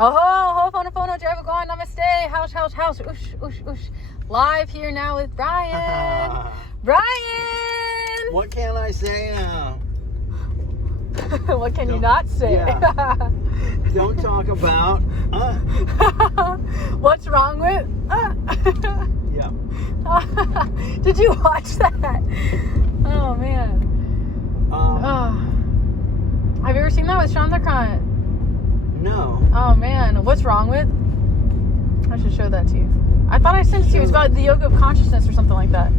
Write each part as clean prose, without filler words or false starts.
Oh, ho'oponopono, Javagon, namaste, house, oosh, oosh, oosh. Live here now with Brian. Brian! What can I say now? What can you not say? Yeah. Don't talk about. What's wrong with? Yeah. Did you watch that? Oh, man. Have you ever seen that with Chandrakant? No. Oh, man. What's wrong with? I should show that to you. I thought I sent it to you. It's about the yoga of consciousness or something like that.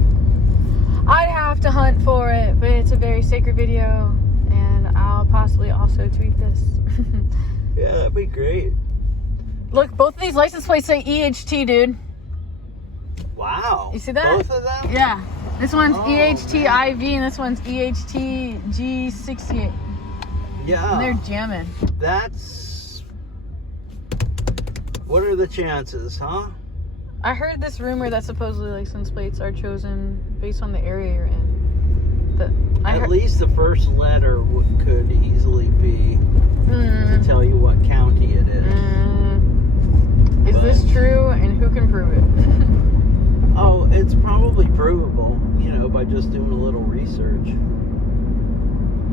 I'd have to hunt for it, but it's a very sacred video, and I'll possibly also tweet this. Yeah, that'd be great. Look, both of these license plates say EHT, dude. Wow. You see that? Both of them? Yeah. This one's EHT IV, and this one's EHT G68. Yeah. And they're jamming. That's... What are the chances, huh? I heard this rumor that supposedly license plates are chosen based on the area you're in. At least the first letter could easily be to tell you what county it is. Is this true, and who can prove it? Oh, it's probably provable, by just doing a little research.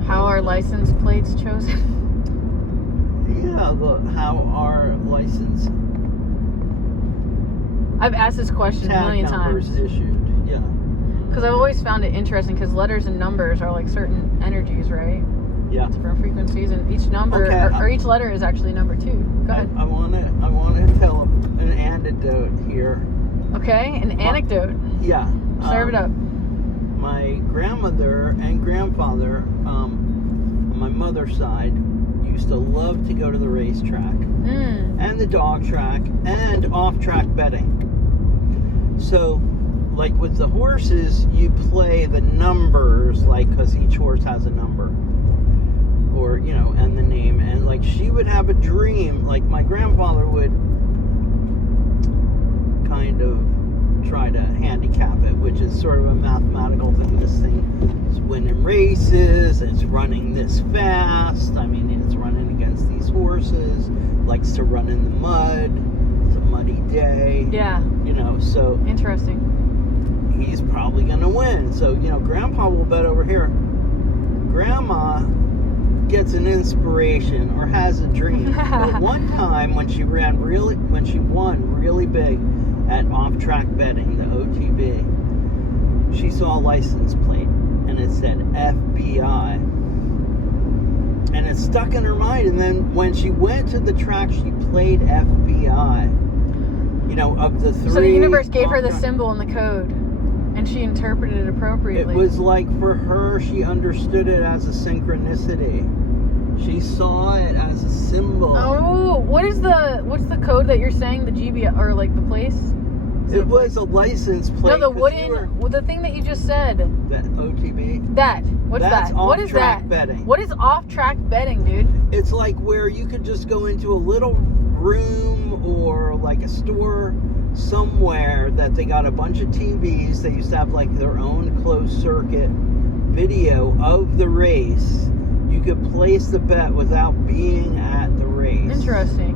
How are license plates chosen? Yeah, how are license I've asked this question a million times. Issued, yeah. Because I've always found it interesting, because letters and numbers are like certain energies, right? Yeah. Different frequencies, and each number or each letter is actually number 2. Go ahead. I want to tell an anecdote here. Okay, an anecdote. Yeah. Serve it up. My grandmother and grandfather, on my mother's side, used to love to go to the racetrack and the dog track and off-track betting. So, like with the horses, you play the numbers, because each horse has a number, or and the name. And she would have a dream, my grandfather would kind of try to handicap it, which is sort of a mathematical thing. This thing is winning races, it's running this fast. I mean, it's running against these horses, likes to run in the mud. It's a muddy day. Yeah. So interesting. He's probably gonna win. So, Grandpa will bet over here. Grandma gets an inspiration or has a dream. But one time when she won really big at off-track betting, the OTB, she saw a license plate and it said FBI, and it stuck in her mind. And then when she went to the track, she played FBI. Of the 3. So the universe gave her the symbol and the code, and she interpreted it appropriately. It was for her, she understood it as a synchronicity. She saw it as a symbol. Oh, what's the code that you're saying? The GB or the place? It was a license plate. No, the thing that you just said. That OTB. What's That's that? What is that? Betting. What is off-track betting, dude? It's where you could just go into a little room or a store somewhere that they got a bunch of TVs. They used to have their own closed circuit video of the race. You could place the bet without being at the race. Interesting.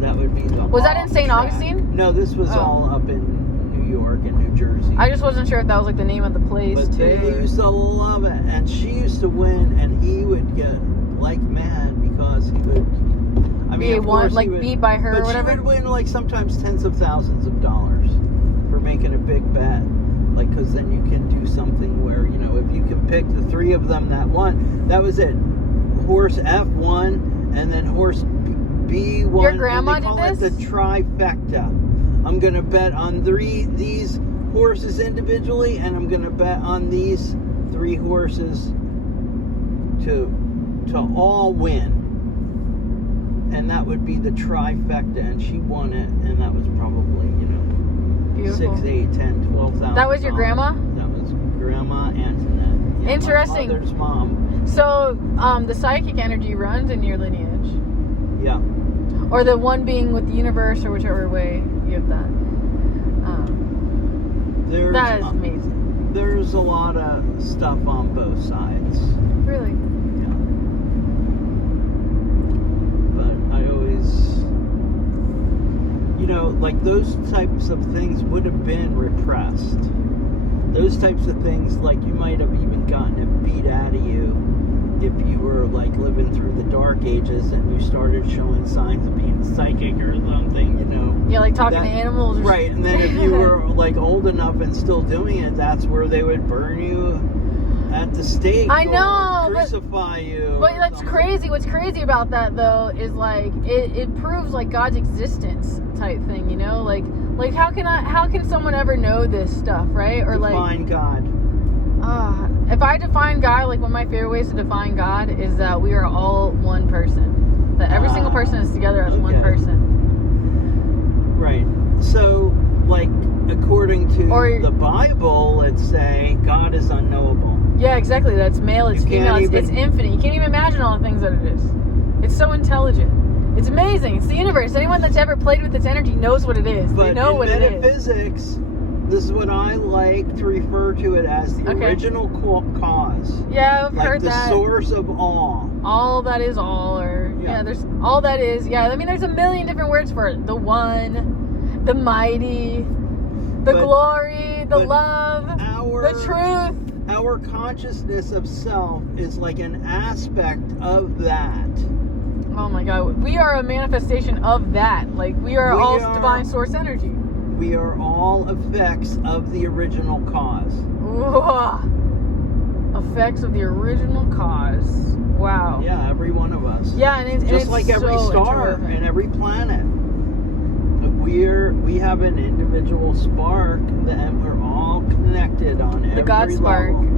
That would be the. Was that in St. Augustine? No, this was all up in New York and New Jersey. I just wasn't sure if that was the name of the place. But they used to love it, and she used to win, and he would get mad because he would. Beat by her or whatever. But she would win sometimes tens of thousands of dollars for making a big bet. Because then you can do something where, if you can pick the 3 of them that won, that was it. Horse F won, and then horse B won. Your grandma did this? It the trifecta. I'm going to bet on these horses individually, and I'm going to bet on these 3 horses to all win. And that would be the trifecta, and she won it, and that was probably, Beautiful. 6, 8, 10, 12,000. That was your grandma? That was Grandma Antoinette. Yeah, interesting. My mother's mom. So, the psychic energy runs in your lineage. Yeah. Or the one being with the universe, or whichever way you have that. That is amazing. There's a lot of stuff on both sides. Really? Yeah. But I always like those types of things would have been repressed. Those types of things, like you might have even gotten it beat out of you if you were like living through the dark ages and you started showing signs of being psychic or something, you know. Yeah, like talking to animals. Right, and then if you were like old enough and still doing it, that's where they would burn you at the stake. I know, or crucify you. But that's crazy. What's crazy about that though is like it proves like God's existence type thing, you know? Like how can someone ever know this stuff, right? Or define God. If I define God, like one of my favorite ways to define God is that we are all one person. That every single person is together as one person. Right. So, like, according to the Bible, let's say God is unknowable. Yeah, exactly. That's male, it's female, it's infinite. You can't even imagine all the things that it is. It's so intelligent. It's amazing. It's the universe. Anyone that's ever played with its energy knows what it is. But they know what it is. In metaphysics, this is what I like to refer to it as the original cause. Yeah, I've heard that. Like the source of all. All that is all, or there's all that is. Yeah, I mean, there's a million different words for it. The one, the mighty, the glory, the love, the truth. Our consciousness of self is like an aspect of that. Oh my God, we are a manifestation of that. Like we are all divine source energy. We are all effects of the original cause. Whoa. Effects of the original cause. Wow. Yeah, every one of us. Yeah, and it's just like every star and every planet. We have an individual spark that we're all connected on every the God spark. level.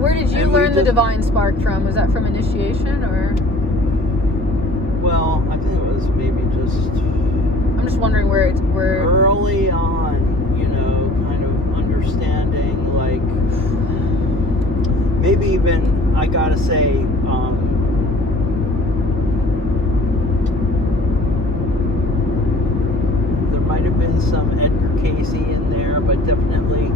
Where did you learn the divine spark from? Was that from initiation or? Well, I think it was maybe just. I'm just wondering where early on, you know, kind of understanding, like maybe even I gotta say, there might have been some Edgar Casey in there, but definitely.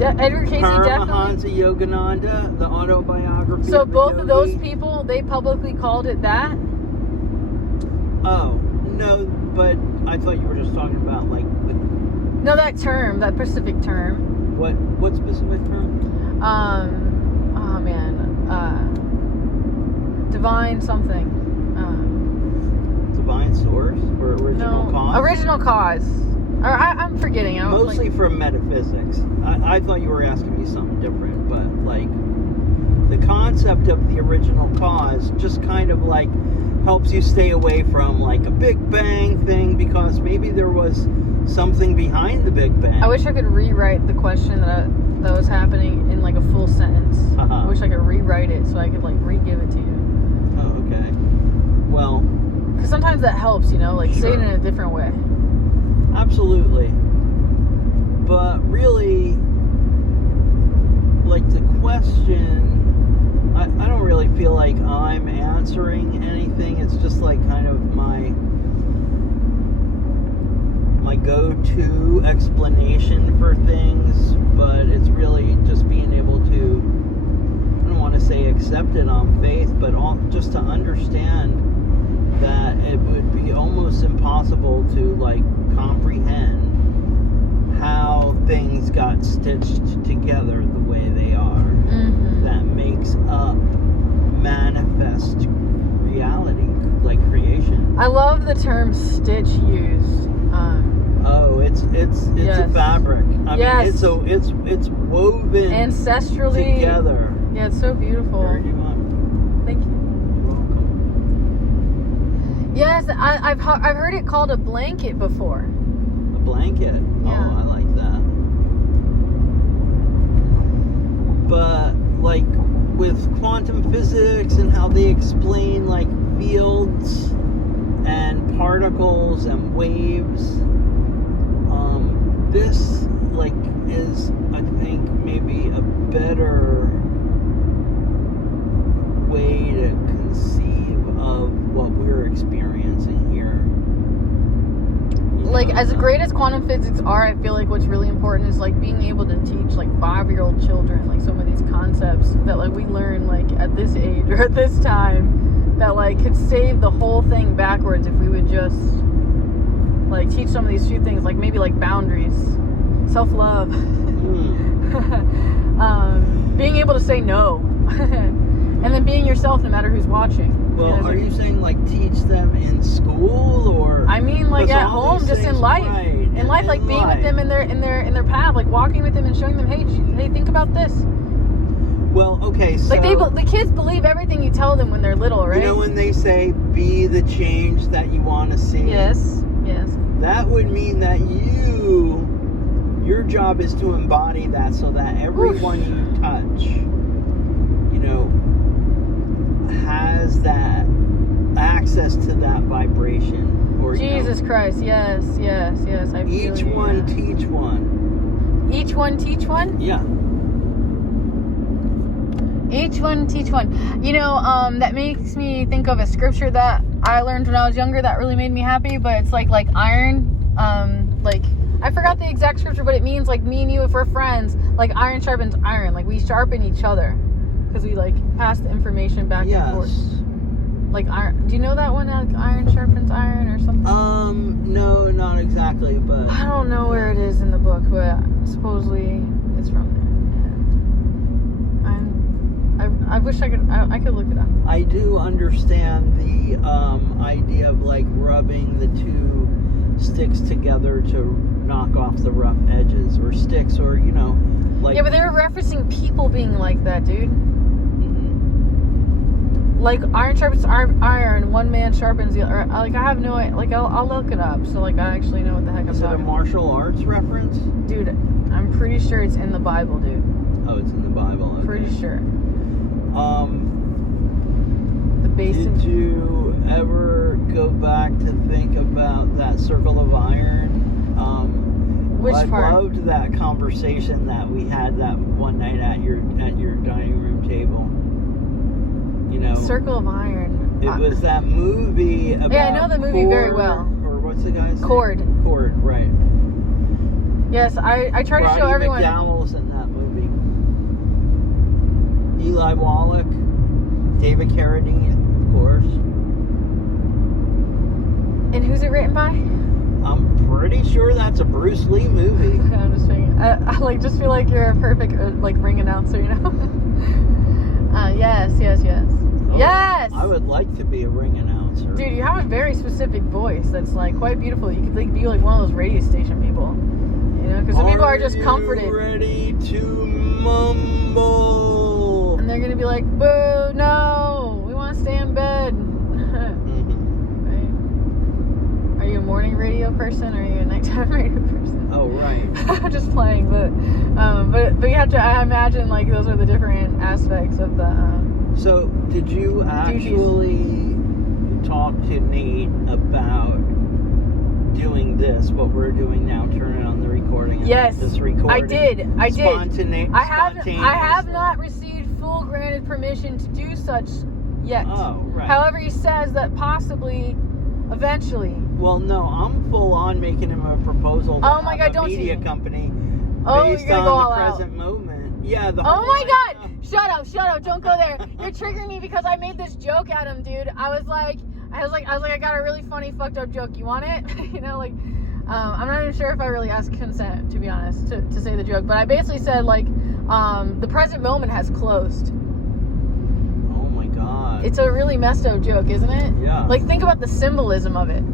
Edgar Casey, Paramahansa Yogananda, the autobiography. So both of those people, they publicly called it that? Oh, no, but I thought you were just talking about like no, that term, that specific term. What specific term? Oh man. Divine something. Divine source or original cause? Original cause. I'm forgetting. Mostly from metaphysics. I thought you were asking me something different, but like the concept of the original cause just kind of like helps you stay away from like a Big Bang thing because maybe there was something behind the Big Bang. I wish I could rewrite the question that was happening in like a full sentence. I wish I could rewrite it so I could like re-give it to you. Oh, okay. Well, because sometimes that helps, you know, like say it in a different way. Absolutely. But really, like the question, I don't really feel like I'm answering anything. It's just like kind of my go-to explanation for things, but it's really just being able to, I don't want to say accept it on faith, but just to understand that it would be almost impossible to like comprehend how things got stitched together the way they are. That makes up manifest reality, like creation. I love the term stitch used. It's a fabric. I mean, it's woven ancestrally together. Yeah, it's so beautiful. Thank you. You're welcome. Yes, I've heard it called a blanket before. A blanket? Yeah. Oh, I like that. But like with quantum physics and how they explain like fields and particles and waves, this like is, I think, maybe a better way to conceive of what we're experiencing here. Like, as great as quantum physics are, I feel like what's really important is like being able to teach like 5-year-old children like some of these concepts that like we learn like at this age or at this time that like could save the whole thing backwards if we would just like teach some of these few things, like maybe like boundaries, self-love, being able to say no, and then being yourself no matter who's watching. Well, are you saying like teach them in school, or I mean like at home, just in life, right, in life, like being with them in their path, like walking with them and showing them, hey, think about this. Well, okay, so like the kids believe everything you tell them when they're little, right? You know when they say be the change that you want to see? Yes. That would mean that your job is to embody that, so that everyone you touch, you know, has that access to that vibration. Or Jesus Christ, yes. I feel each one teach one. Each one teach one? Yeah. Each one teach one. You know, that makes me think of a scripture that I learned when I was younger that really made me happy, but it's like iron, like, I forgot the exact scripture, but it means like me and you, if we're friends, like iron sharpens iron, like we sharpen each other, because we like pass the information back and forth. Like iron, do you know that one, like iron sharpens iron or something? No, not exactly, but I don't know where it is in the book, but supposedly it's from there. I wish I could look it up. I do understand the idea of like rubbing the two sticks together to knock off the rough edges, or sticks, or you know, like. Yeah, but they were referencing people being like that, dude. Mm-hmm. Like iron sharpens iron, one man sharpens the other. Like I have no, like I'll look it up, so like I actually know what the heck I'm talking about. Is it a martial arts reference? Dude, I'm pretty sure it's in the Bible, dude. Oh, it's in the Bible. Okay. Pretty sure. The basic. Did you ever go back to think about that circle of iron? Which part? I loved that conversation that we had that one night at your dining room table. You know, Circle of Iron. It was that movie about. Yeah, I know the movie very well. Or what's the guy's name? Cord, right. Yes, I try to show everyone. McDowell's in that movie. Eli Wallach, David Carradine, of course. And who's it written by? I'm pretty sure that's a Bruce Lee movie. I'm just thinking. I like just feel like you're a perfect like ring announcer, you know? Yes. Oh, yes. I would like to be a ring announcer. Dude, you have a very specific voice that's like quite beautiful. You could like be like one of those radio station people, you know? Because some people are just comforted. Ready to mumble? And they're gonna be like, "Boo! No, we want to stay in bed." Right? Are you a morning radio person or are you a nighttime radio person? Oh, right. I'm just playing, but you have to. I imagine like those are the different aspects of the. So, did you actually talk to Nate about doing this? What we're doing now, turning on the recording. Yes, this recording. I did. I have spontaneously. not received full granted permission to do such yet. Oh, right. However, he says that possibly, eventually. Well, no, I'm full on making him a proposal. Oh my God! Don't media you? company. Oh, based you're gonna on go the all present moment. Yeah. Oh my God! Shut up! Don't go there. You're triggering me because I made this joke at him, dude. I was like, I got a really funny, fucked up joke. You want it? You know, like, I'm not even sure if I really asked consent, to be honest, to say the joke. But I basically said like, the present moment has closed. Oh my God! It's a really messed up joke, isn't it? Yeah. Like, think about the symbolism of it.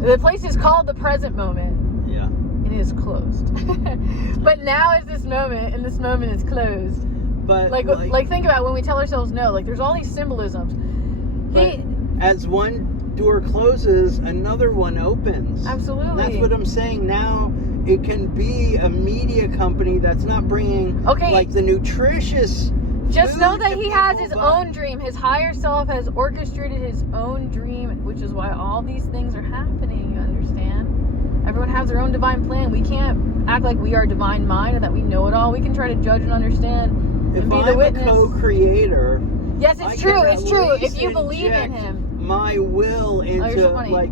The place is called the present moment. Yeah. It is closed. But now is this moment, and this moment is closed. But like think about when we tell ourselves no. Like there's all these symbolisms. As one door closes, another one opens. Absolutely. And that's what I'm saying. Now it can be a media company that's not bringing like the nutritious. Just know that he has his own dream. His higher self has orchestrated his own dream, which is why all these things are happening. You understand? Everyone has their own divine plan. We can't act like we are divine mind and that we know it all. We can try to judge and understand and be the witness. If I'm a co-creator, yes, it's true. It's true. If you believe in him, my will into like,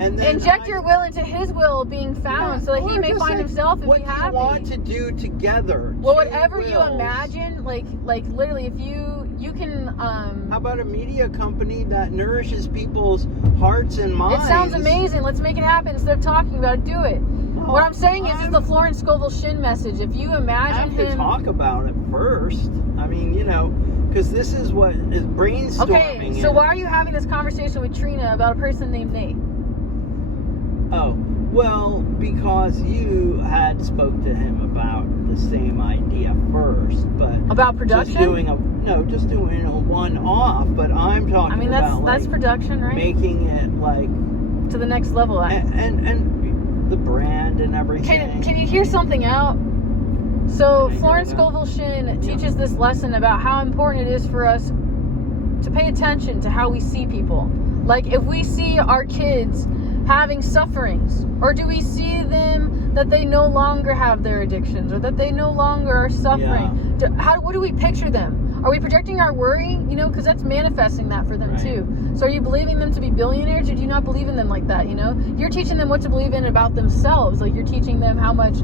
and then inject your will into his will being found, so that he may find himself and be happy. What do you want to do together? Well, whatever you imagine, like literally, if you you can. How about a media company that nourishes people's hearts and It minds? sounds amazing. Let's make it happen. Instead of talking about it, do it. Oh, What I'm saying is the Florence Scovel Shin message. If you I imagine have to him. talk about it first. I mean, because this is what is brainstorming. Okay, so why are you having this conversation with Trina about a person named Nate? Oh, well, because you had spoke to him about the same idea first, but About production? just doing a one-off. But I'm talking I mean, about that's production, right? making it like To the next level. and the brand and everything. Can you hear something out? So Can I Florence hear that? Scovel Shin teaches this lesson about how important it is for us to pay attention to how we see people. Like if we see our kids having sufferings, or do we see them that they no longer have their addictions, or that they no longer are suffering? What do we picture them? Are we projecting our worry? Because that's manifesting that for them Right. too. So are you believing them to be billionaires, or do you not believe in them like that? You're teaching them what to believe in about themselves. Like you're teaching them how much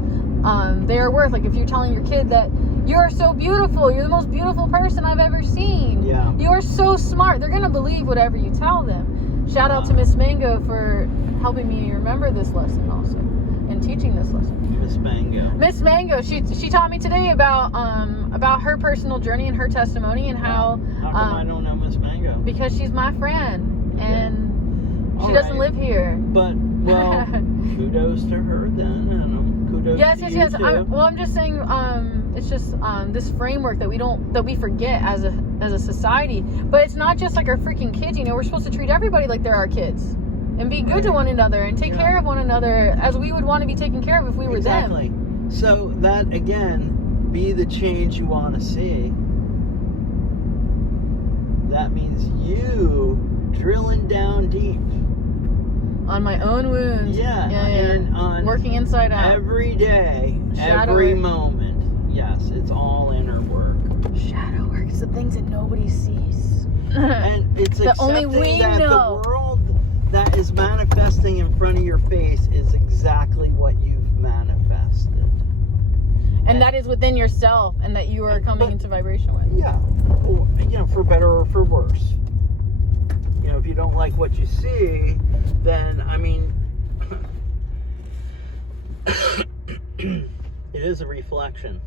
they are worth. Like if you're telling your kid that you're so beautiful, you're the most beautiful person I've ever seen. Yeah. You're so smart. They're gonna believe whatever you tell them. Shout out to Miss Mango for helping me remember this lesson also, and teaching this lesson. Miss Mango. Miss Mango, she taught me today about her personal journey and her testimony and how come I don't know Miss Mango? because she's my friend and she All doesn't right. live here. But well, kudos to her then, and kudos Yes, to yes. you too. I'm just saying. It's just this framework that we forget as a society. But it's not just like our freaking kids. We're supposed to treat everybody like they're our kids, and be good to one another, and take care of one another as we would want to be taken care of if we were them. Exactly. So that again, be the change you want to see. That means you drilling down deep. On my own wounds. Yeah. And on working inside out. every day, Shadow every work. moment. Yes, it's all inner work. Shadow work is the things that nobody sees. And it's That accepting only we that know. the world that is manifesting in front of your face is exactly what you've manifested. And that is within yourself, and that you are coming into vibration with. Yeah. Or, for better or for worse. If you don't like what you see, then, I mean, it is a reflection.